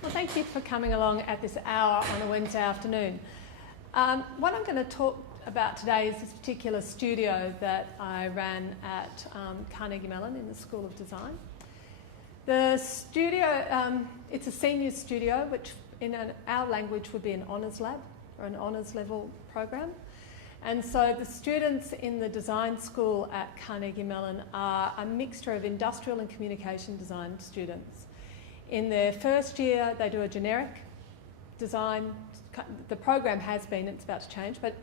Well, thank you for coming along at this hour on a Wednesday afternoon. What I'm going to talk about today is this particular studio that I ran at Carnegie Mellon in the School of Design. The studio, it's a senior studio, which in our language would be an honours lab or an honours level program. And so the students in the design school at Carnegie Mellon are a mixture of industrial and communication design students. In their first year, they do a generic design. The program has been, it's about to change, but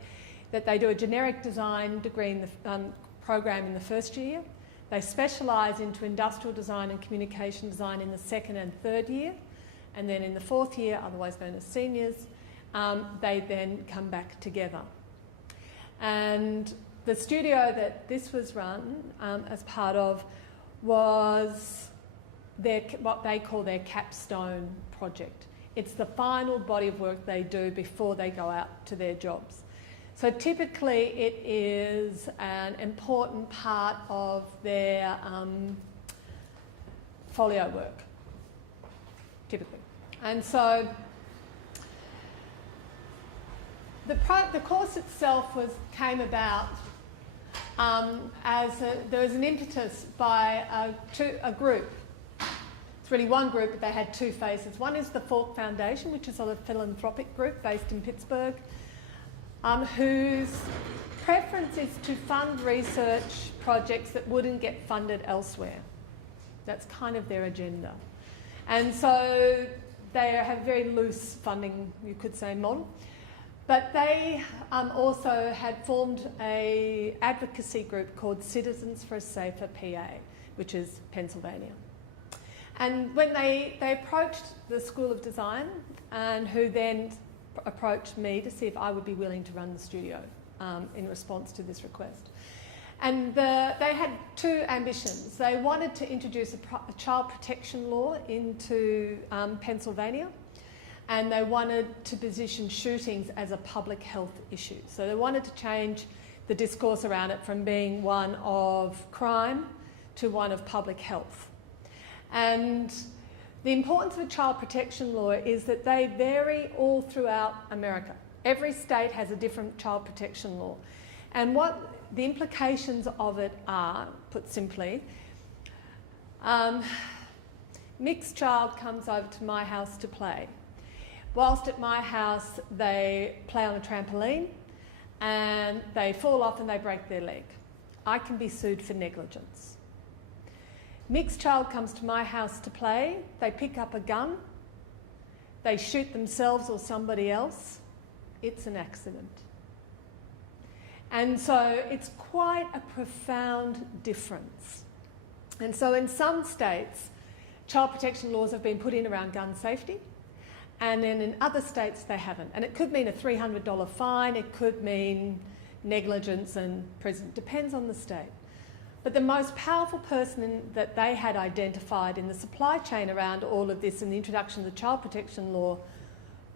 that they do a generic design degree in the program in the first year. They specialise into industrial design and communication design in the second and third year. And then in the fourth year, otherwise known as seniors, they then come back together. And the studio that this was run as part of was what they call their capstone project. It's the final body of work they do before they go out to their jobs. So typically it is an important part of their folio work, typically. And so the course itself came about there was an impetus by a group. It's really one group, but they had two faces. One is the Falk Foundation, which is a philanthropic group based in Pittsburgh, whose preference is to fund research projects that wouldn't get funded elsewhere. That's kind of their agenda. And so they have very loose funding, you could say, model. But they also had formed an advocacy group called Citizens for a Safer PA, which is Pennsylvania. And when they approached the School of Design, and who then approached me to see if I would be willing to run the studio in response to this request. And they had two ambitions. They wanted to introduce a child protection law into Pennsylvania, and they wanted to position shootings as a public health issue. So they wanted to change the discourse around it from being one of crime to one of public health. And the importance of a child protection law is that they vary all throughout America. Every state has a different child protection law. And what the implications of it are, put simply, mixed child comes over to my house to play. Whilst at my house, they play on a trampoline and they fall off and they break their leg. I can be sued for negligence. Mixed child comes to my house to play, they pick up a gun, they shoot themselves or somebody else, it's an accident. And so it's quite a profound difference. And so in some states, child protection laws have been put in around gun safety, and then in other states they haven't. And it could mean a $300 fine, it could mean negligence and prison, depends on the state. But the most powerful person that they had identified in the supply chain around all of this and the introduction of the child protection law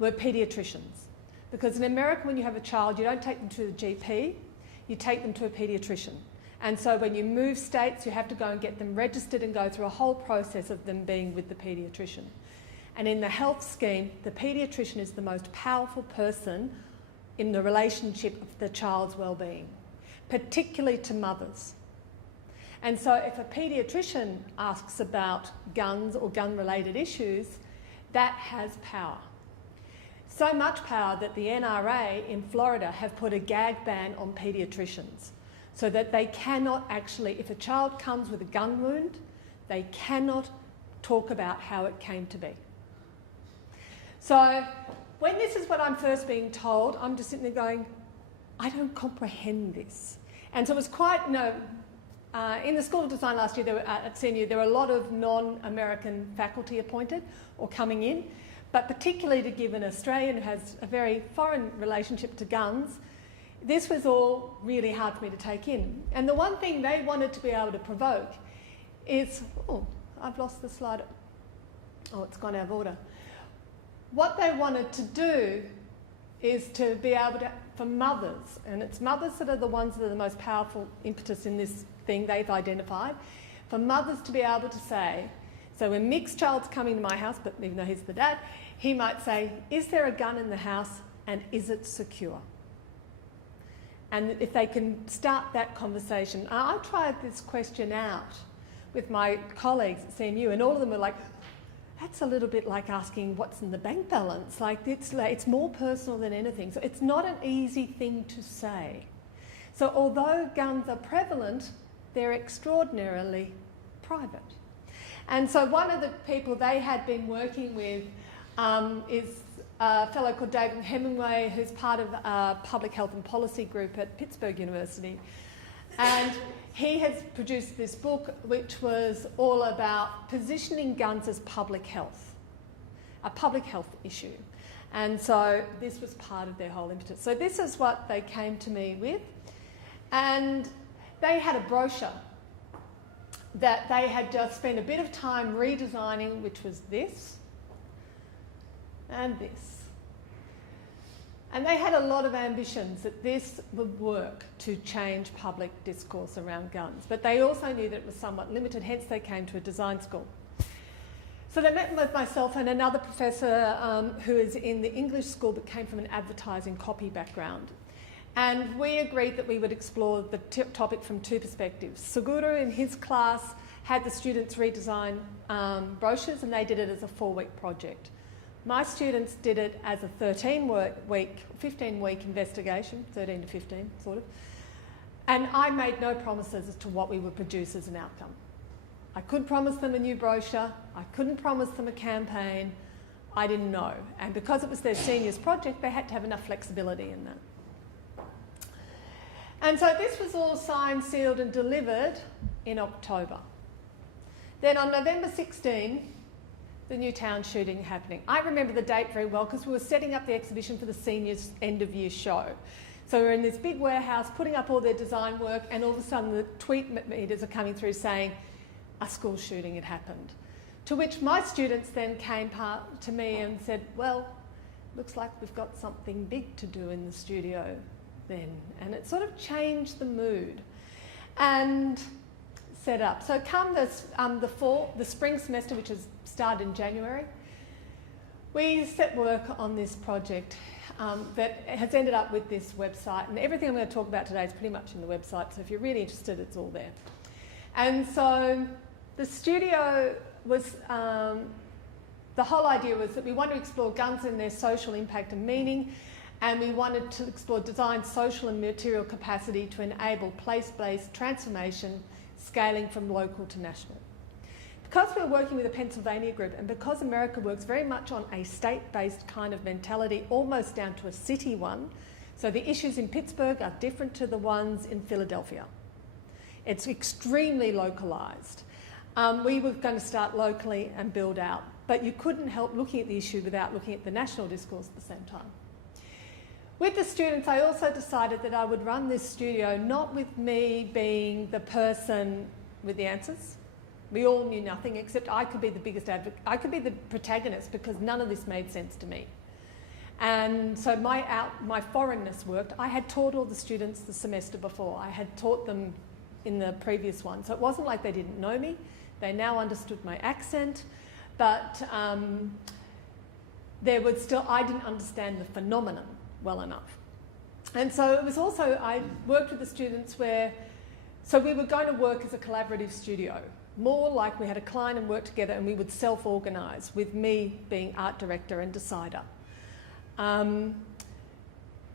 were paediatricians. Because in America, when you have a child, you don't take them to the GP, you take them to a paediatrician. And so when you move states, you have to go and get them registered and go through a whole process of them being with the paediatrician. And in the health scheme, the paediatrician is the most powerful person in the relationship of the child's well-being, particularly to mothers. And so if a paediatrician asks about guns or gun-related issues, that has power. So much power that the NRA in Florida have put a gag ban on paediatricians so that they cannot actually, if a child comes with a gun wound, they cannot talk about how it came to be. So when this is what I'm first being told, I'm just sitting there going, I don't comprehend this. And so it was quite, in the School of Design last year, at CNU, there were a lot of non-American faculty appointed or coming in, but particularly to give an Australian who has a very foreign relationship to guns, this was all really hard for me to take in. And the one thing they wanted to be able to provoke is, oh, I've lost the slide. Oh, it's gone out of order. What they wanted to do is to be able to, for mothers, and it's mothers that are the ones that are the most powerful impetus in this thing they've identified, for mothers to be able to say, So when Mick's child's coming to my house, but even though he's the dad, he might say, is there a gun in the house and is it secure? And if they can start that conversation, I tried this question out with my colleagues at CMU, and all of them were like, that's a little bit like asking what's in the bank balance. Like it's more personal than anything. So it's not an easy thing to say. So although guns are prevalent, they're extraordinarily private. And so one of the people they had been working with is a fellow called David Hemingway, who's part of a public health and policy group at Pittsburgh University. And he has produced this book which was all about positioning guns as public health, a public health issue. And so this was part of their whole impetus. So this is what they came to me with. And they had a brochure that they had just spent a bit of time redesigning, which was this and this. And they had a lot of ambitions that this would work to change public discourse around guns. But they also knew that it was somewhat limited, hence they came to a design school. So they met with myself and another professor who is in the English school but came from an advertising copy background. And we agreed that we would explore the topic from two perspectives. Suguru in his class had the students redesign brochures, and they did it as a 4-week project. My students did it as a 15-week investigation, 13 to 15 sort of, and I made no promises as to what we would produce as an outcome. I could promise them a new brochure, I couldn't promise them a campaign, I didn't know. And because it was their seniors project, they had to have enough flexibility in that. And so this was all signed, sealed and delivered in October. Then on November 16, the Newtown shooting happening. I remember the date very well because we were setting up the exhibition for the seniors' end-of-year show. So we're in this big warehouse putting up all their design work, and all of a sudden the tweet meters are coming through saying a school shooting had happened. To which my students then came to me and said, well, looks like we've got something big to do in the studio then. And it sort of changed the mood and set up. So come this, the spring semester, which is started in January, we set work on this project that has ended up with this website, and everything I'm going to talk about today is pretty much in the website, so if you're really interested, it's all there. And so the studio was, the whole idea was that we wanted to explore guns and their social impact and meaning, and we wanted to explore design, social and material capacity to enable place-based transformation, scaling from local to national. Because we're working with a Pennsylvania group, and because America works very much on a state-based kind of mentality, almost down to a city one, so the issues in Pittsburgh are different to the ones in Philadelphia. It's extremely localised. We were going to start locally and build out, but you couldn't help looking at the issue without looking at the national discourse at the same time. With the students, I also decided that I would run this studio not with me being the person with the answers. We all knew nothing, except I could be the biggest advocate. I could be the protagonist because none of this made sense to me. And so my foreignness worked. I had taught all the students the semester before. I had taught them in the previous one. So it wasn't like they didn't know me. They now understood my accent, but there was still, I didn't understand the phenomenon well enough. And so it was also, I worked with the students where, so we were going to work as a collaborative studio, more like we had a client and work together, and we would self-organise, with me being art director and decider. I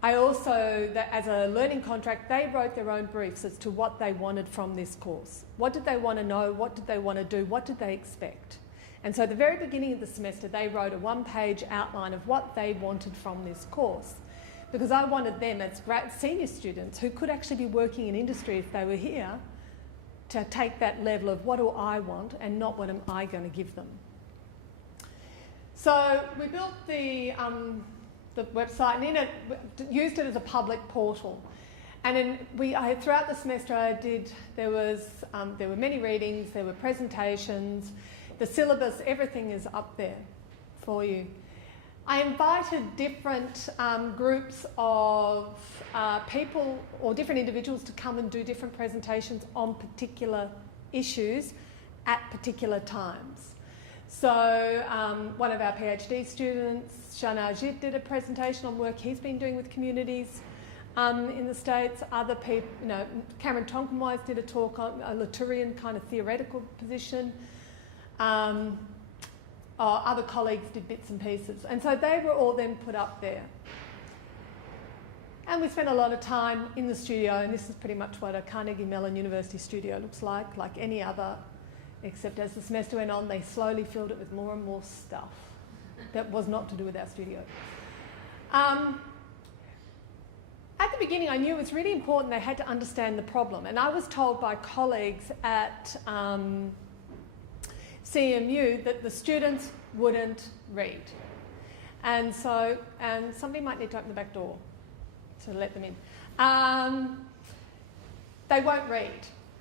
also, as a learning contract, they wrote their own briefs as to what they wanted from this course. What did they want to know? What did they want to do? What did they expect? And so at the very beginning of the semester, they wrote a one-page outline of what they wanted from this course, because I wanted them as senior students who could actually be working in industry if they were here to take that level of what do I want and not what am I going to give them. So we built the website, and in it, used it as a public portal. And then throughout the semester there were many readings, there were presentations, the syllabus, everything is up there for you. I invited different groups of people or different individuals to come and do different presentations on particular issues at particular times. So one of our PhD students, Shana Ajit, did a presentation on work he's been doing with communities in the States. Other people, Cameron Tonkinwise did a talk on a Latourian kind of theoretical position. Other colleagues did bits and pieces. And so they were all then put up there. And we spent a lot of time in the studio, and this is pretty much what a Carnegie Mellon University studio looks like any other, except as the semester went on, they slowly filled it with more and more stuff that was not to do with our studio. At the beginning, I knew it was really important they had to understand the problem. And I was told by colleagues at CMU that the students wouldn't read. And somebody might need to open the back door to let them in. They won't read.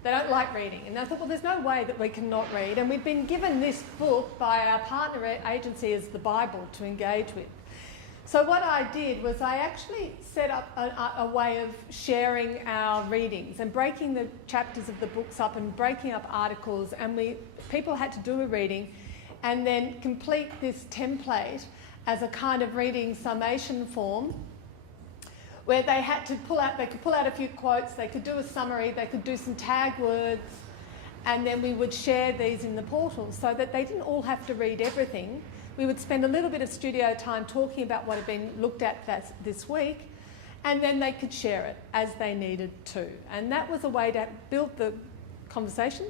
They don't like reading. And I thought, well, there's no way that we can not read. And we've been given this book by our partner agency as the Bible to engage with. So what I did was I actually set up a way of sharing our readings and breaking the chapters of the books up and breaking up articles, and people had to do a reading and then complete this template as a kind of reading summation form where they could pull out a few quotes, they could do a summary, they could do some tag words, and then we would share these in the portal so that they didn't all have to read everything. We would spend a little bit of studio time talking about what had been looked at this week, and then they could share it as they needed to. And that was a way to build the conversation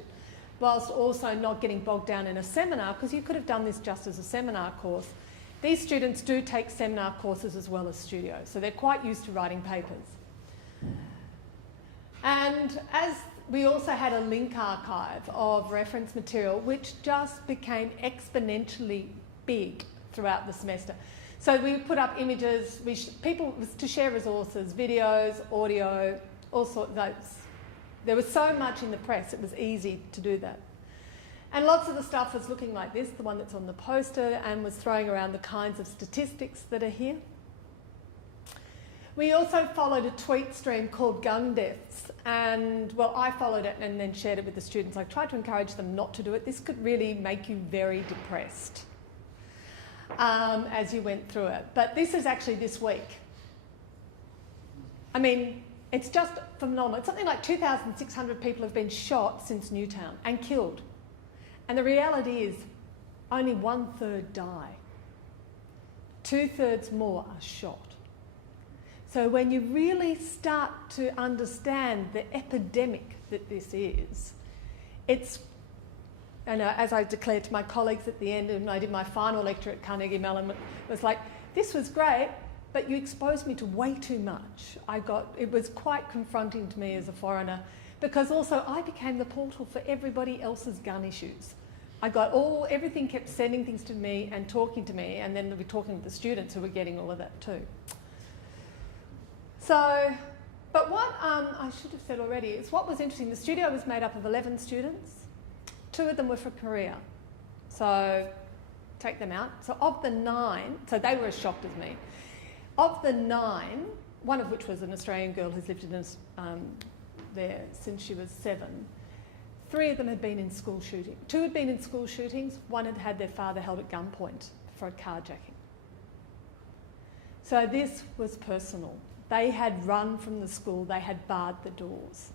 whilst also not getting bogged down in a seminar, because you could have done this just as a seminar course. These students do take seminar courses as well as studio, so they're quite used to writing papers. And as we also had a link archive of reference material, which just became exponentially big throughout the semester. So we put up images, people to share resources, videos, audio, all sorts of those. There was so much in the press, it was easy to do that. And lots of the stuff was looking like this, the one that's on the poster, and was throwing around the kinds of statistics that are here. We also followed a tweet stream called Gun Deaths, and well, I followed it and then shared it with the students. I tried to encourage them not to do it. This could really make you very depressed as you went through it. But this is actually this week. I mean, it's just phenomenal. It's something like 2,600 people have been shot since Newtown and killed. And the reality is only 1/3 die. 2/3 more are shot. So when you really start to understand the epidemic that this is, it's, and as I declared to my colleagues at the end, and I did my final lecture at Carnegie Mellon, it was like, this was great, but you exposed me to way too much. It was quite confronting to me as a foreigner, because also I became the portal for everybody else's gun issues. Everything kept sending things to me and talking to me, and then we'd be talking to the students who were getting all of that too. So, but what I should have said already is what was interesting, the studio was made up of 11 students. 2 of them were from Korea. So take them out. So of the 9, so they were as shocked as me. Of the 9, one of which was an Australian girl who's lived in there since she was 7, 3 of them had been in school shooting. 2 had been in school shootings, 1 had had their father held at gunpoint for a carjacking. So this was personal. They had run from the school, they had barred the doors.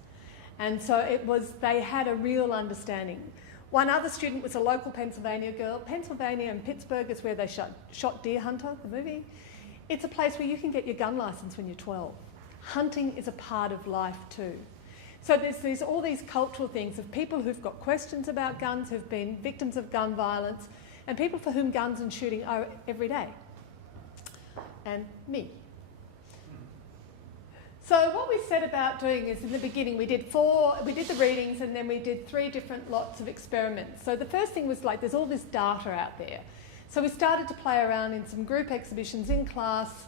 And so they had a real understanding. One other student was a local Pennsylvania girl. Pennsylvania and Pittsburgh is where they shot Deer Hunter, the movie. It's a place where you can get your gun licence when you're 12. Hunting is a part of life too. So there's all these cultural things of people who've got questions about guns, who've been victims of gun violence, and people for whom guns and shooting are every day. And me. So what we set about doing is, in the beginning, we did the readings, and then we did 3 different lots of experiments. So the first thing was like, there's all this data out there. So we started to play around in some group exhibitions in class,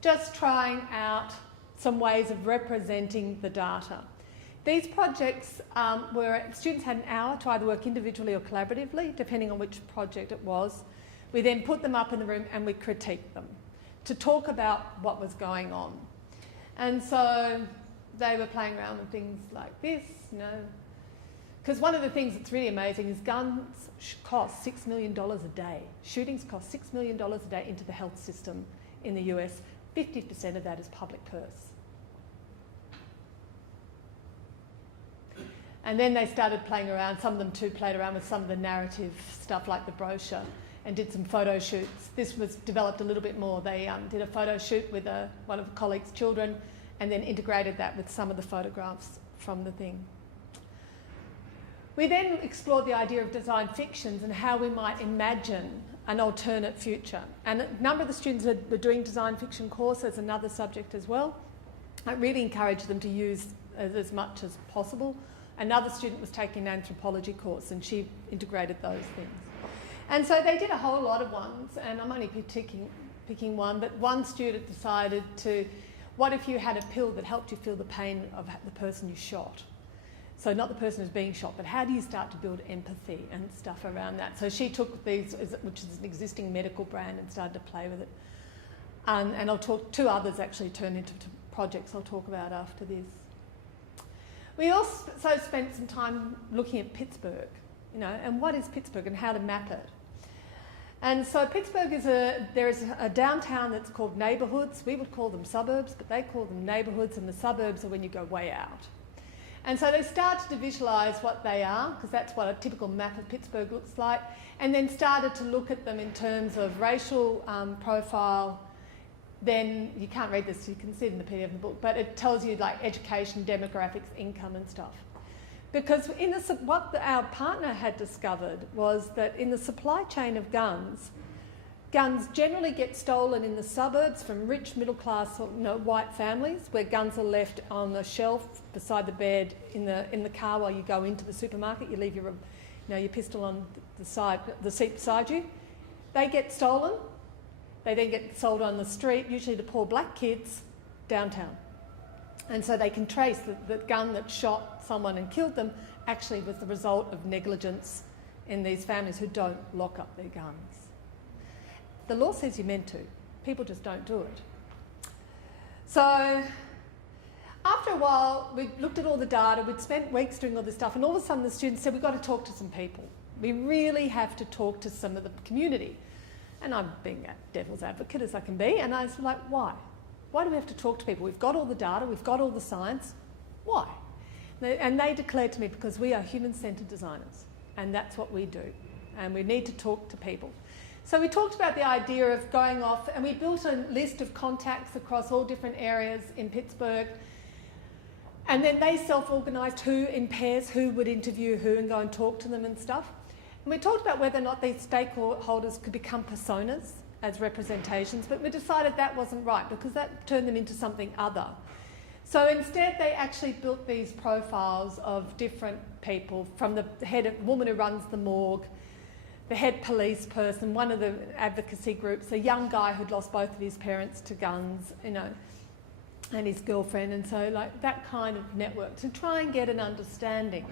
just trying out some ways of representing the data. These projects where students had an hour to either work individually or collaboratively, depending on which project it was. We then put them up in the room and we critiqued them to talk about what was going on. And so they were playing around with things like this, Because one of the things that's really amazing is guns cost $6 million a day. Shootings cost $6 million a day into the health system in the US. 50% of that is public purse. And then they started playing around, some of them too played around with some of the narrative stuff like the brochure and did some photo shoots. This was developed a little bit more. They did a photo shoot with one of a colleague's children and then integrated that with some of the photographs from the thing. We then explored the idea of design fictions and how we might imagine an alternate future. And a number of the students were doing design fiction courses, another subject as well. I really encouraged them to use as much as possible. Another student was taking an anthropology course and she integrated those things. And so they did a whole lot of ones, and I'm only picking one, but one student decided to, what if you had a pill that helped you feel the pain of the person you shot? So not the person who's being shot, but how do you start to build empathy and stuff around that? So she took these, which is an existing medical brand, and started to play with it. And I'll talk, two others actually turned into projects I'll talk about after this. We also spent some time looking at Pittsburgh, you know, and what is Pittsburgh and how to map it. And so Pittsburgh is there is a downtown that's called neighbourhoods. We would call them suburbs, but they call them neighbourhoods, and the suburbs are when you go way out. And so they started to visualise what they are, because that's what a typical map of Pittsburgh looks like, and then started to look at them in terms of racial profile. Then you can't read this, so you can see it in the PDF of the book, but it tells you like education, demographics, income and stuff. Because what our partner had discovered was that in the supply chain of guns generally get stolen in the suburbs from rich middle class white families, where guns are left on the shelf beside the bed in the car while you go into the supermarket. You leave your pistol on the seat beside you. They get stolen. They then get sold on the street, usually to poor black kids downtown. And so they can trace that the gun that shot someone and killed them actually was the result of negligence in these families who don't lock up their guns. The law says you're meant to. People just don't do it. So after a while, we looked at all the data. We'd spent weeks doing all this stuff, and all of a sudden the students said, we've got to talk to some people. We really have to talk to some of the community. And I'm being a devil's advocate as I can be, and I was like, why? Why do we have to talk to people? We've got all the data, we've got all the science. Why? And they declared to me, because we are human-centred designers, and that's what we do, and we need to talk to people. So we talked about the idea of going off, and we built a list of contacts across all different areas in Pittsburgh, and then they self-organised who in pairs, who would interview who and go and talk to them and stuff. And we talked about whether or not these stakeholders could become personas as representations, but we decided that wasn't right, because that turned them into something other. So instead they actually built these profiles of different people, from the woman who runs the morgue, the head police person, one of the advocacy groups, a young guy who'd lost both of his parents to guns, and his girlfriend, and so like that kind of network to try and get an understanding.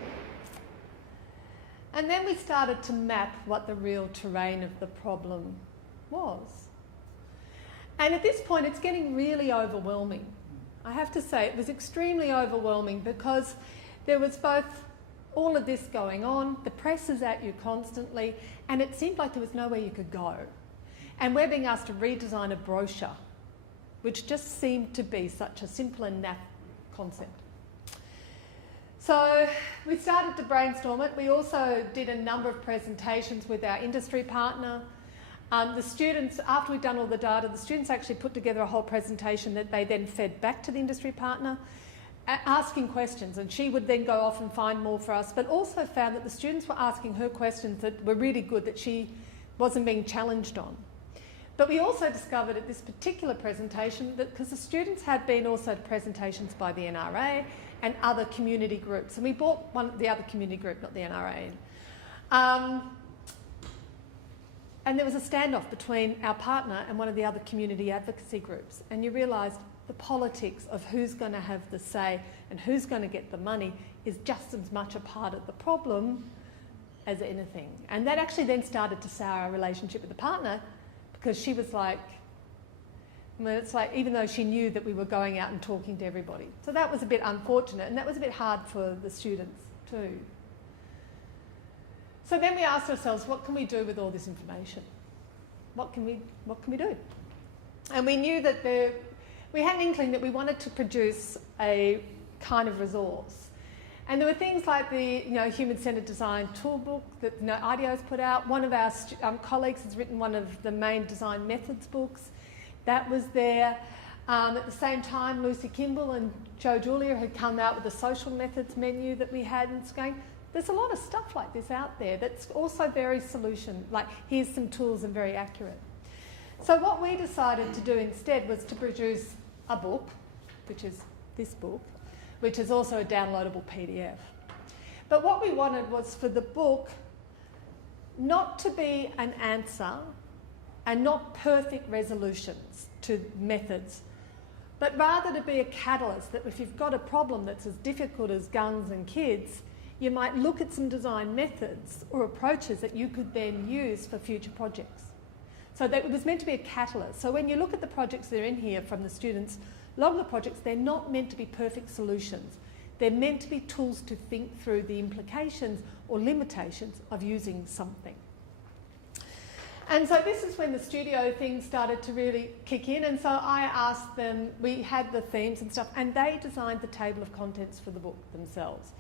And then we started to map what the real terrain of the problem was. And at this point, it's getting really overwhelming. I have to say, it was extremely overwhelming, because there was both all of this going on, the press is at you constantly, and it seemed like there was nowhere you could go. And we're being asked to redesign a brochure, which just seemed to be such a simple and naff concept. So we started to brainstorm it. We also did a number of presentations with our industry partner. The students, after we'd done all the data, the students actually put together a whole presentation that they then fed back to the industry partner, asking questions, and she would then go off and find more for us, but also found that the students were asking her questions that were really good, that she wasn't being challenged on. But we also discovered at this particular presentation that, because the students had been also to presentations by the NRA and other community groups, and we brought the other community group, not the NRA, in. And there was a standoff between our partner and one of the other community advocacy groups, and you realised the politics of who's going to have the say and who's going to get the money is just as much a part of the problem as anything. And that actually then started to sour our relationship with the partner, because she was like, it's like, even though she knew that we were going out and talking to everybody. So that was a bit unfortunate, and that was a bit hard for the students too. So then we asked ourselves, what can we do with all this information? What can we do? And we knew that we had an inkling that we wanted to produce a kind of resource. And there were things like the Human-Centered Design Toolbook that IDEO's put out. One of our colleagues has written one of the main design methods books. That was there. At the same time, Lucy Kimball and Joe Julia had come out with the social methods menu that we had. And it's going, there's a lot of stuff like this out there that's also very solution, like here's some tools and very accurate. So what we decided to do instead was to produce a book, which is this book, which is also a downloadable PDF. But what we wanted was for the book not to be an answer and not perfect resolutions to methods, but rather to be a catalyst that if you've got a problem that's as difficult as guns and kids, you might look at some design methods or approaches that you could then use for future projects. So that it was meant to be a catalyst. So when you look at the projects that are in here from the students, a lot of the projects, they're not meant to be perfect solutions. They're meant to be tools to think through the implications or limitations of using something. And so this is when the studio thing started to really kick in. And so I asked them, we had the themes and stuff, and they designed the table of contents for the book themselves.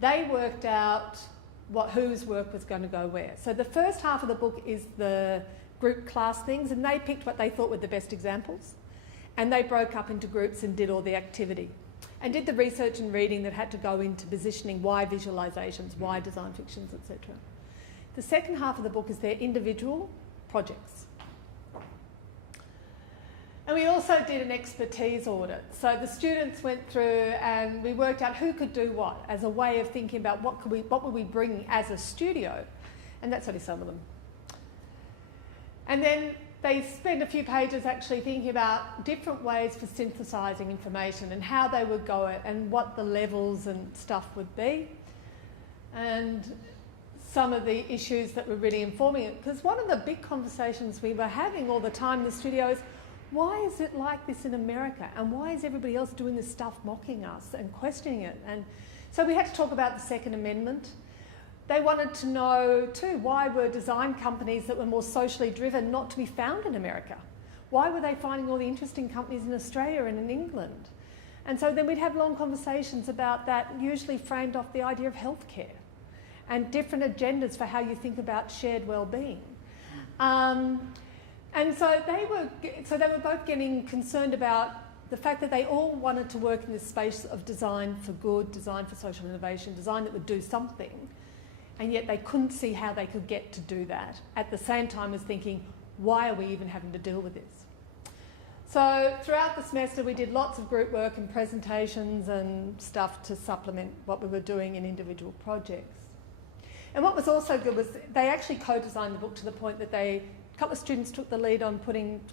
They worked out whose work was going to go where. So the first half of the book is the group class things, and they picked what they thought were the best examples. And they broke up into groups and did all the activity. And did the research and reading that had to go into positioning, why visualisations, why design fictions, etc. The second half of the book is their individual projects. And we also did an expertise audit. So the students went through and we worked out who could do what as a way of thinking about what would we bring as a studio. And that's only some of them. And then they spent a few pages actually thinking about different ways for synthesising information and how they would go it and what the levels and stuff would be. And some of the issues that were really informing it. Because one of the big conversations we were having all the time in the studio is, why is it like this in America? And why is everybody else doing this stuff mocking us and questioning it? And so we had to talk about the Second Amendment. They wanted to know too, why were design companies that were more socially driven not to be found in America? Why were they finding all the interesting companies in Australia and in England? And so then we'd have long conversations about that, usually framed off the idea of healthcare and different agendas for how you think about shared well-being. And so they were both getting concerned about the fact that they all wanted to work in this space of design for good, design for social innovation, design that would do something, and yet they couldn't see how they could get to do that at the same time as thinking, why are we even having to deal with this? So throughout the semester we did lots of group work and presentations and stuff to supplement what we were doing in individual projects. And what was also good was they actually co-designed the book to the point that a couple of students took the lead on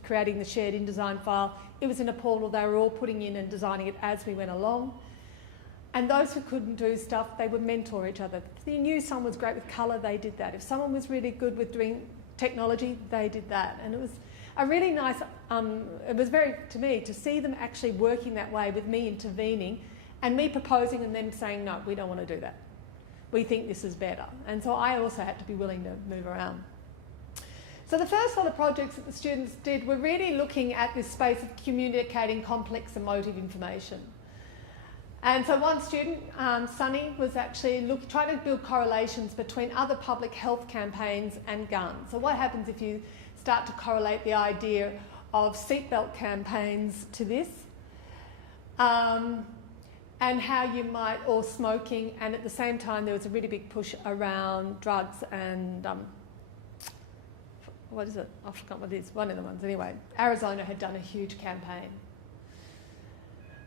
creating the shared InDesign file. It was in a portal, they were all putting in and designing it as we went along. And those who couldn't do stuff, they would mentor each other. If they knew someone was great with colour, they did that. If someone was really good with doing technology, they did that. And it was a really nice, it was very, to me, to see them actually working that way with me intervening and me proposing and them saying, no, we don't want to do that. We think this is better. And so I also had to be willing to move around. So the first lot of projects that the students did were really looking at this space of communicating complex emotive information. And so one student, Sunny, was actually trying to build correlations between other public health campaigns and guns. So what happens if you start to correlate the idea of seatbelt campaigns to this? And how you might, or smoking, and at the same time there was a really big push around drugs and, what is it? I forgot what it is, one of the ones anyway. Arizona had done a huge campaign.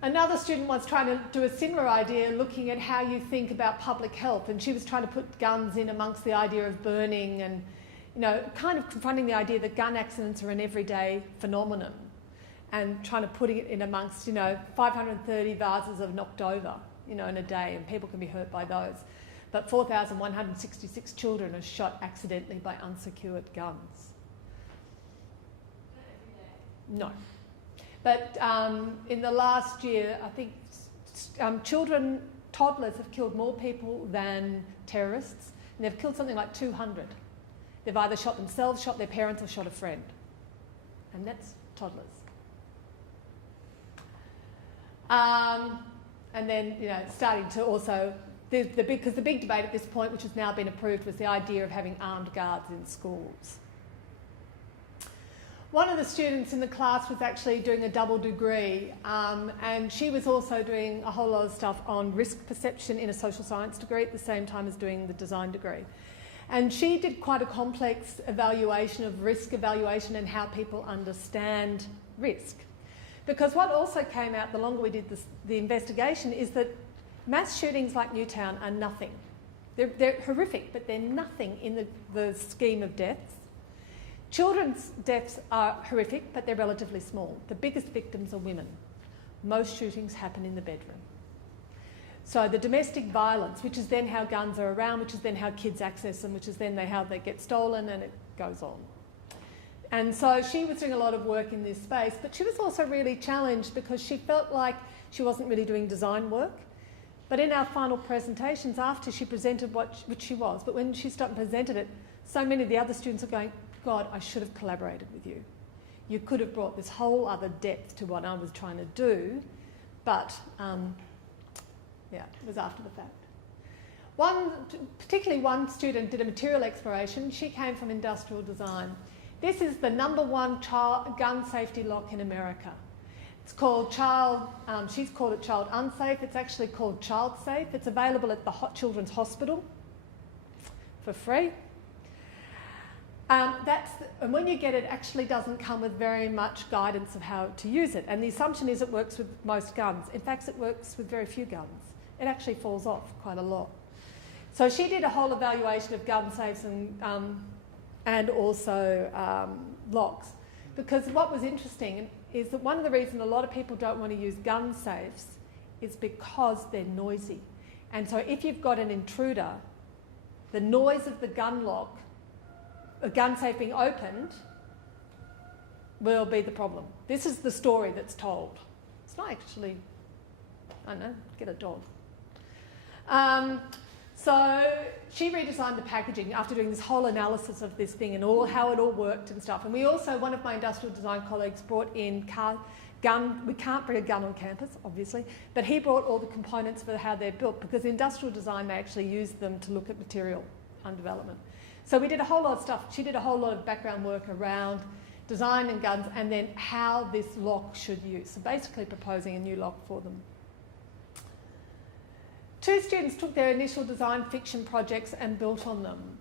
Another student was trying to do a similar idea, looking at how you think about public health, and she was trying to put guns in amongst the idea of burning and, you know, kind of confronting the idea that gun accidents are an everyday phenomenon, and trying to put it in amongst, you know, 530 vases are knocked over, you know, in a day, and people can be hurt by those. But 4,166 children are shot accidentally by unsecured guns. No. But in the last year, I think toddlers have killed more people than terrorists. and they've killed something like 200. They've either shot themselves, shot their parents, or shot a friend. And that's toddlers. And then, starting to also, because the big debate at this point, which has now been approved, was the idea of having armed guards in schools. One of the students in the class was actually doing a double degree, and she was also doing a whole lot of stuff on risk perception in a social science degree at the same time as doing the design degree. And she did quite a complex evaluation of risk evaluation and how people understand risk. Because what also came out the longer we did the investigation is that mass shootings like Newtown are nothing. They're horrific, but they're nothing in the scheme of deaths. Children's deaths are horrific, but they're relatively small. The biggest victims are women. Most shootings happen in the bedroom. So the domestic violence, which is then how guns are around, which is then how kids access them, which is then how they get stolen, and it goes on. And so she was doing a lot of work in this space, but she was also really challenged because she felt like she wasn't really doing design work. But in our final presentations, after she presented which she was, but when she stopped and presented it, so many of the other students are going, God, I should have collaborated with you. You could have brought this whole other depth to what I was trying to do, but it was after the fact. Particularly one student did a material exploration. She came from industrial design. This is the #1 gun safety lock in America. It's called she's called it Child Unsafe. It's actually called Child Safe. It's available at the Children's Hospital for free. And when you get it, actually doesn't come with very much guidance of how to use it. And the assumption is it works with most guns. In fact, it works with very few guns. It actually falls off quite a lot. So she did a whole evaluation of gun safes and also locks. Because what was interesting is that one of the reasons a lot of people don't want to use gun safes is because they're noisy. And so if you've got an intruder, the noise of the gun lock, a gun safe being opened, will be the problem. This is the story that's told. It's not actually, I don't know, get a dog. So she redesigned the packaging after doing this whole analysis of this thing and how it all worked and stuff. And we also, one of my industrial design colleagues brought in gun. We can't bring a gun on campus, obviously, but he brought all the components for how they're built, because industrial design, they actually use them to look at material development. So we did a whole lot of stuff. She did a whole lot of background work around design and guns, and then how this lock should use. So basically proposing a new lock for them. 2 students took their initial design fiction projects and built on them.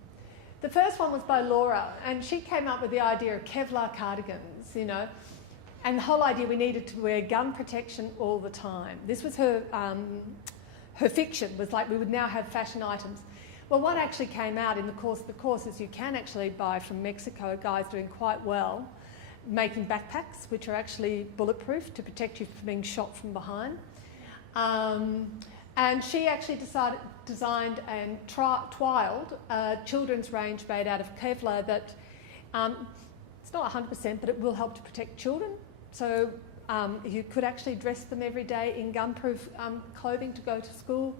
The first one was by Laura, and she came up with the idea of Kevlar cardigans, and the whole idea we needed to wear gun protection all the time. This was her fiction, was like we would now have fashion items. Well, what actually came out in the course of the course is you can actually buy from Mexico, guys doing quite well, making backpacks, which are actually bulletproof to protect you from being shot from behind. And she actually designed and trialled a children's range made out of Kevlar that it's not 100%, but it will help to protect children. So you could actually dress them every day in gun-proof clothing to go to school.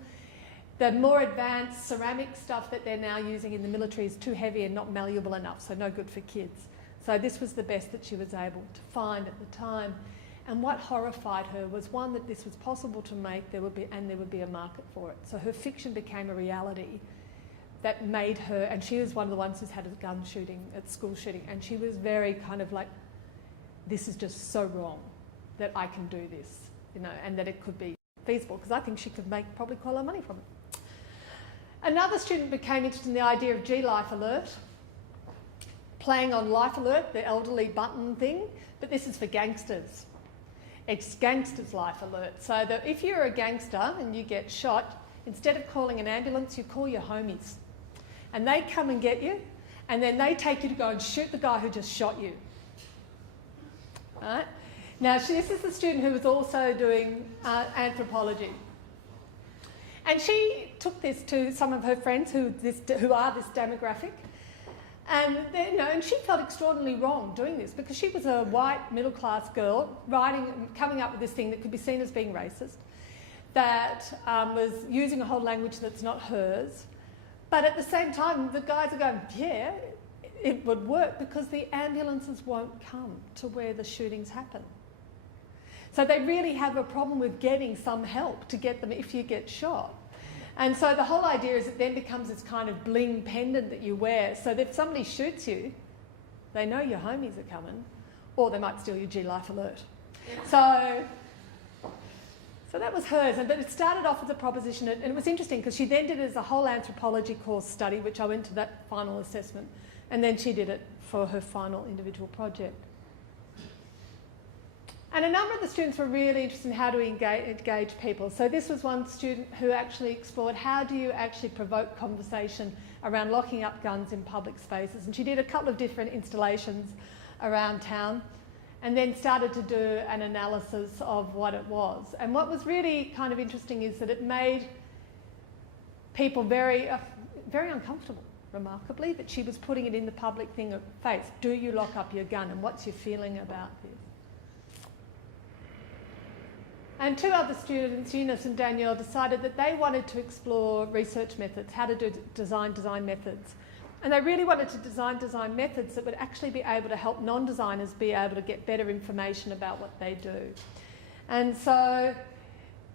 The more advanced ceramic stuff that they're now using in the military is too heavy and not malleable enough, so no good for kids. So this was the best that she was able to find at the time. And what horrified her was, one, that this was possible to make, there would be a market for it. So her fiction became a reality that made her, and she was one of the ones who's had a gun shooting, at school shooting, and she was very kind of like, this is just so wrong that I can do this, and that it could be feasible, because I think she could make probably quite a lot of money from it. Another student became interested in the idea of G-Life Alert, playing on Life Alert, the elderly button thing, but this is for gangsters. It's Gangsters Life Alert. So that if you're a gangster and you get shot, instead of calling an ambulance, you call your homies. And they come and get you, and then they take you to go and shoot the guy who just shot you. All right? Now, this is the student who was also doing anthropology. And she took this to some of her friends who are this demographic. And she felt extraordinarily wrong doing this, because she was a white middle-class girl coming up with this thing that could be seen as being racist, that was using a whole language that's not hers, But at the same time, the guys are going, yeah, it would work because the ambulances won't come to where the shootings happen. So they really have a problem with getting some help to get them if you get shot. And so the whole idea is it then becomes this kind of bling pendant that you wear, so that if somebody shoots you, they know your homies are coming, or they might steal your G Life alert. So that was hers, but it started off with a proposition, and it was interesting because she then did it as a whole anthropology course study, which I went to that final assessment, and then she did it for her final individual project. And a number of the students were really interested in how do we engage people. So this was one student who actually explored how do you actually provoke conversation around locking up guns in public spaces. And she did a couple of different installations around town and then started to do an analysis of what it was. And what was really kind of interesting is that it made people very, very uncomfortable, remarkably, that she was putting it in the public thing of face. Do you lock up your gun, and what's your feeling about this? And two other students, Eunice and Danielle, decided that they wanted to explore research methods, how to do design methods. And they really wanted to design methods that would actually be able to help non-designers be able to get better information about what they do. And so,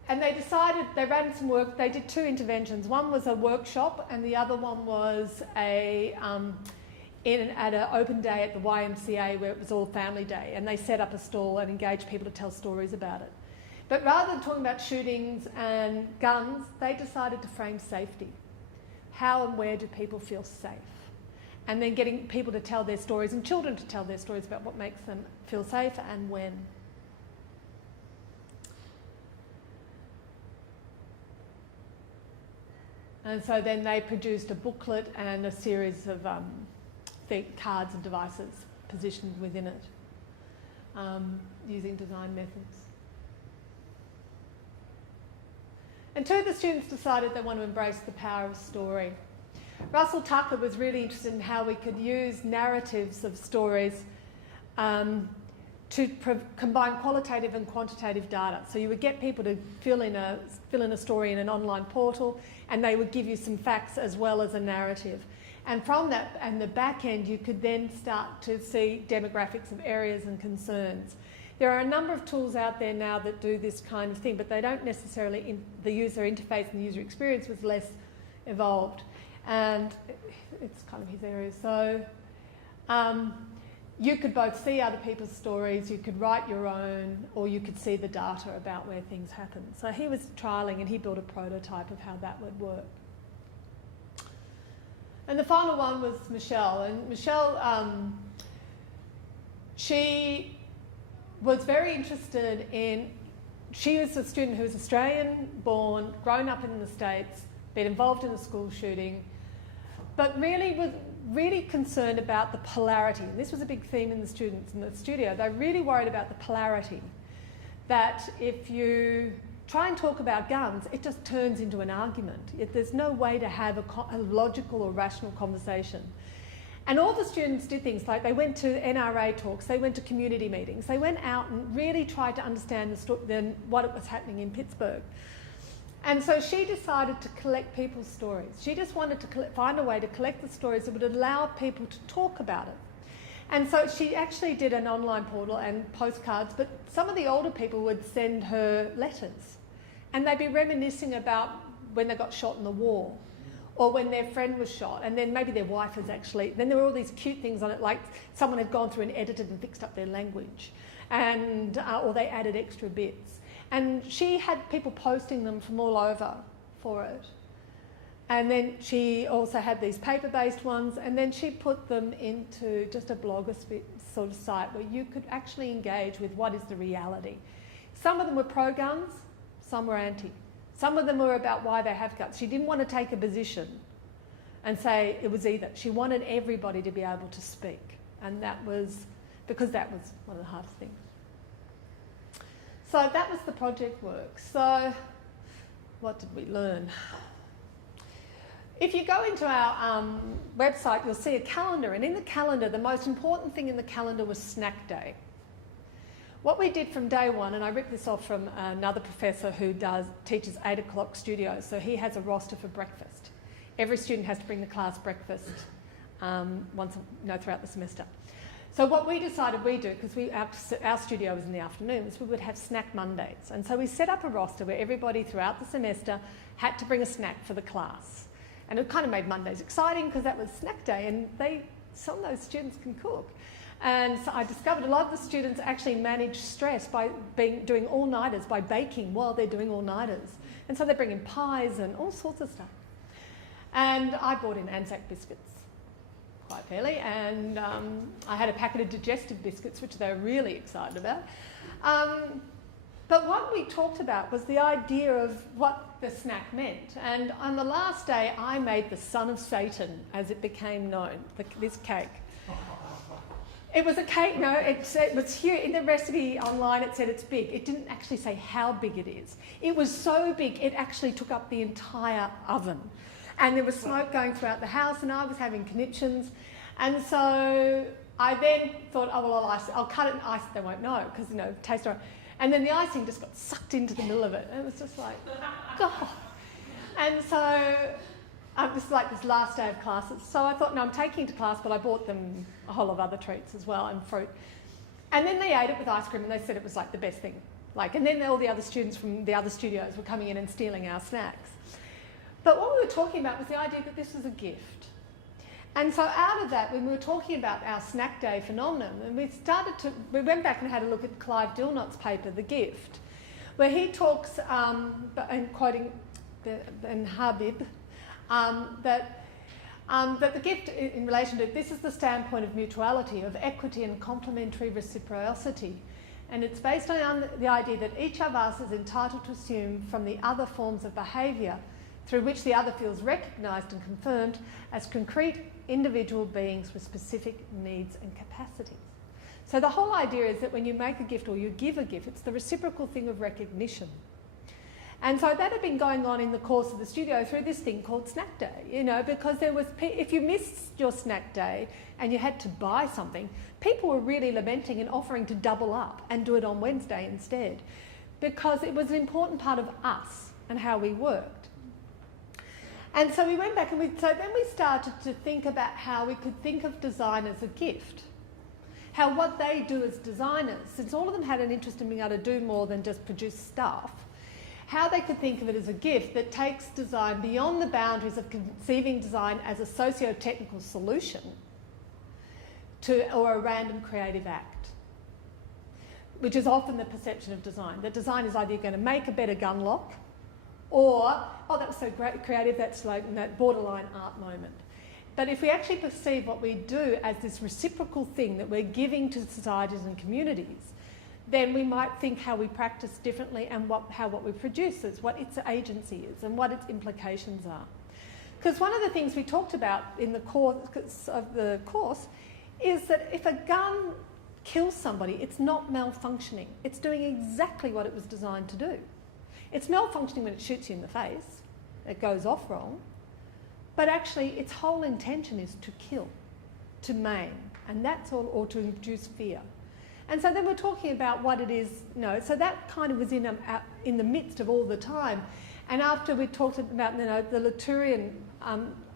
and they decided, they ran some work, they did two interventions. One was a workshop and the other one was at an open day at the YMCA where it was all family day, and they set up a stall and engaged people to tell stories about it. But rather than talking about shootings and guns, they decided to frame safety. How and where do people feel safe? And then getting people to tell their stories and children to tell their stories about what makes them feel safe and when. And so then they produced a booklet and a series of cards and devices positioned within it using design methods. And two of the students decided they want to embrace the power of story. Russell Tucker was really interested in how we could use narratives of stories to combine qualitative and quantitative data. So you would get people to fill in a story in an online portal, and they would give you some facts as well as a narrative. And from that, and the back end, you could then start to see demographics of areas and concerns. There are a number of tools out there now that do this kind of thing, but they don't necessarily, the user interface and the user experience was less evolved. And it's kind of his area. So you could both see other people's stories, you could write your own, or you could see the data about where things happen. So he was trialling and he built a prototype of how that would work. And the final one was Michelle. And Michelle, she was very interested in, she was a student who was Australian born, grown up in the States, been involved in a school shooting, but really was really concerned about the polarity. And this was a big theme in the students in the studio. They're really worried about the polarity, that if you try and talk about guns, it just turns into an argument. There's no way to have a logical or rational conversation. And all the students did things like they went to NRA talks, they went to community meetings, they went out and really tried to understand what was happening in Pittsburgh. And so she decided to collect people's stories. She just wanted to find a way to collect the stories that would allow people to talk about it. And so she actually did an online portal and postcards, but some of the older people would send her letters. And they'd be reminiscing about when they got shot in the war, or when their friend was shot, and then maybe their wife was actually, then there were all these cute things on it, like someone had gone through and edited and fixed up their language, and or they added extra bits. And she had people posting them from all over for it. And then she also had these paper-based ones, and then she put them into just a blogosphere sort of site where you could actually engage with what is the reality. Some of them were pro-guns, some were anti. Some of them were about why they have guns. She didn't want to take a position and say it was either. She wanted everybody to be able to speak. And that was, because that was one of the hardest things. So that was the project work. So what did we learn? If you go into our website, you'll see a calendar. And in the calendar, the most important thing in the calendar was snack day. What we did from day one, and I ripped this off from another professor who teaches 8 o'clock studios, so he has a roster for breakfast. every student has to bring the class breakfast throughout the semester. So what we decided we'd do, because our studio was in the afternoons, we would have snack Mondays. And so we set up a roster where everybody throughout the semester had to bring a snack for the class. And it kind of made Mondays exciting because that was snack day, and some of those students can cook. And so I discovered a lot of the students actually manage stress by doing all-nighters, by baking while they're doing all-nighters. And so they bring in pies and all sorts of stuff. And I brought in Anzac biscuits quite fairly, and I had a packet of digestive biscuits, which they were really excited about. But what we talked about was the idea of what the snack meant. And on the last day, I made the son of Satan, as it became known, this cake. It was a cake, no, it was here in the recipe online, it said it's big. It didn't actually say how big it is. It was so big, it actually took up the entire oven. And there was smoke going throughout the house, and I was having conniptions. And so I then thought, oh, well, I'll cut it in ice, they won't know, because, taste right. And then the icing just got sucked into the middle of it. And it was just like, God. And so this is like this last day of classes. So I thought, no, I'm taking it to class, but I bought them a whole lot of other treats as well and fruit. And then they ate it with ice cream, and they said it was like the best thing. And then all the other students from the other studios were coming in and stealing our snacks. But what we were talking about was the idea that this was a gift. And so out of that, when we were talking about our snack day phenomenon, and we went back and had a look at Clive Dilnot's paper, The Gift, where he talks, and quoting Habib, that the gift in relation to this is the standpoint of mutuality, of equity and complementary reciprocity. And it's based on the idea that each of us is entitled to assume from the other forms of behaviour through which the other feels recognised and confirmed as concrete individual beings with specific needs and capacities. So the whole idea is that when you make a gift or you give a gift, it's the reciprocal thing of recognition. And so that had been going on in the course of the studio through this thing called Snack Day, because if you missed your snack day and you had to buy something, people were really lamenting and offering to double up and do it on Wednesday instead, because it was an important part of us and how we worked. And so we went back and then we started to think about how we could think of design as a gift. How what they do as designers, since all of them had an interest in being able to do more than just produce stuff, how they could think of it as a gift that takes design beyond the boundaries of conceiving design as a socio-technical solution or a random creative act, which is often the perception of design. That design is either you're going to make a better gun lock, or, oh, that was so great, creative, that's like that borderline art moment. But if we actually perceive what we do as this reciprocal thing that we're giving to societies and communities, then we might think how we practice differently and how what we produce is, what its agency is and what its implications are. Because one of the things we talked about in the course is that if a gun kills somebody, it's not malfunctioning. It's doing exactly what it was designed to do. It's malfunctioning when it shoots you in the face, it goes off wrong, but actually its whole intention is to kill, to maim, and that's all, or to induce fear. And so then we're talking about what it is, so that kind of was in the midst of all the time. And after we talked about, the Latourian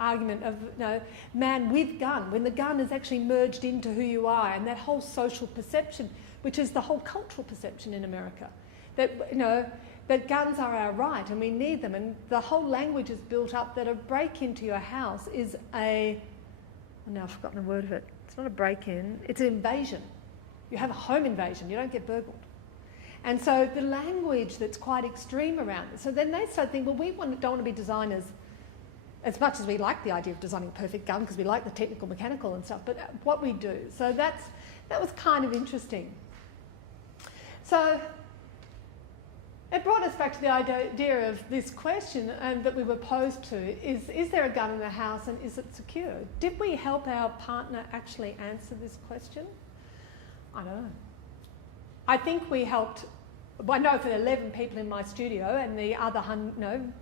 argument of, man with gun, when the gun is actually merged into who you are, and that whole social perception, which is the whole cultural perception in America, that, that guns are our right and we need them, and the whole language is built up that a break into your house is I've forgotten the word of it. It's not a break-in, it's an invasion. You have a home invasion, you don't get burgled. And so the language that's quite extreme around it. So then they start thinking, well, don't want to be designers as much as we like the idea of designing a perfect gun because we like the technical, mechanical and stuff, but what we do. So that was kind of interesting. So it brought us back to the idea of this question that we were posed to, is there a gun in the house and is it secure? Did we help our partner actually answer this question? I don't know. I think we helped, I know for 11 people in my studio and the other,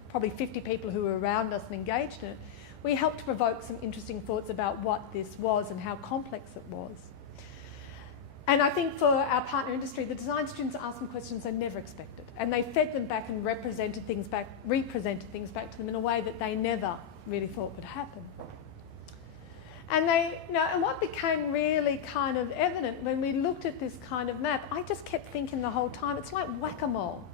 probably 50 people who were around us and engaged in it, we helped to provoke some interesting thoughts about what this was and how complex it was. And I think for our partner industry, the design students asked them questions they never expected. And they fed them back and represented things back to them in a way that they never really thought would happen. And and what became really kind of evident when we looked at this kind of map, I just kept thinking the whole time, it's like whack-a-mole.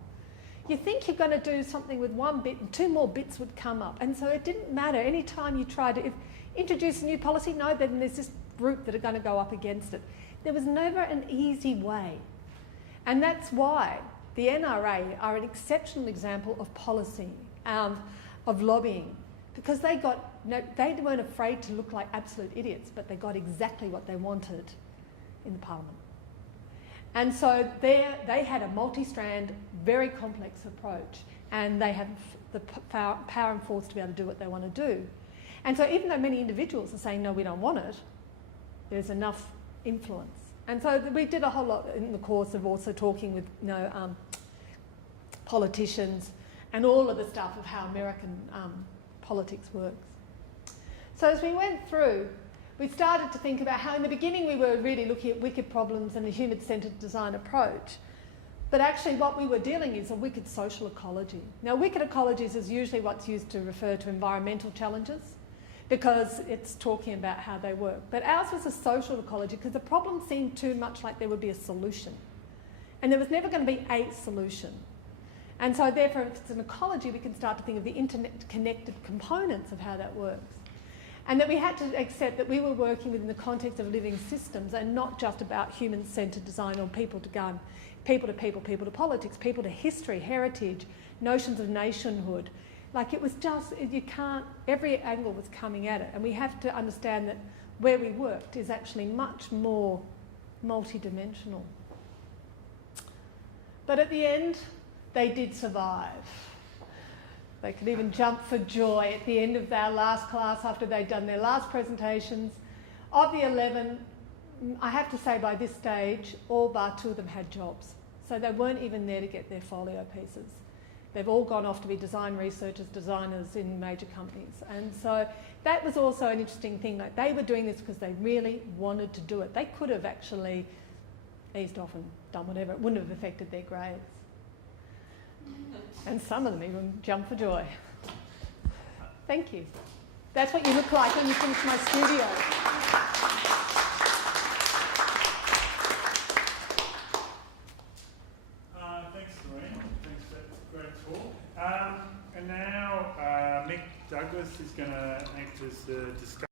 You think you're going to do something with one bit and two more bits would come up. And so it didn't matter. Any time you tried to introduce a new policy, no, then there's this group that are going to go up against it. There was never an easy way. And that's why the NRA are an exceptional example of policy, of lobbying, because they weren't afraid to look like absolute idiots, but they got exactly what they wanted in the Parliament. And so they had a multi-strand, very complex approach, and they have the power and force to be able to do what they want to do. And so even though many individuals are saying, no, we don't want it, there's enough influence. And so we did a whole lot in the course of also talking with politicians and all of the stuff of how American politics works. So as we went through, we started to think about how in the beginning we were really looking at wicked problems and the human-centred design approach. But actually what we were dealing is a wicked social ecology. Now wicked ecologies is usually what's used to refer to environmental challenges because it's talking about how they work. But ours was a social ecology because the problem seemed too much like there would be a solution. And there was never going to be a solution. And so therefore if it's an ecology we can start to think of the interconnected components of how that works. And that we had to accept that we were working within the context of living systems and not just about human-centred design or people to people to people, people to politics, people to history, heritage, notions of nationhood. Like it was just, you can't, every angle was coming at it. And we have to understand that where we worked is actually much more multidimensional. But at the end, they did survive. They could even jump for joy at the end of our last class after they'd done their last presentations. Of the 11, I have to say by this stage, all bar 2 of them had jobs. So they weren't even there to get their folio pieces. They've all gone off to be design researchers, designers in major companies. And so that was also an interesting thing. Like they were doing this because they really wanted to do it. They could have actually eased off and done whatever. It wouldn't have affected their grades. And some of them even jump for joy. Thank you. That's what you look like when you finish my studio. Thanks, Laurene. Thanks for that great talk. And now Mick Douglas is going to act as the discussion.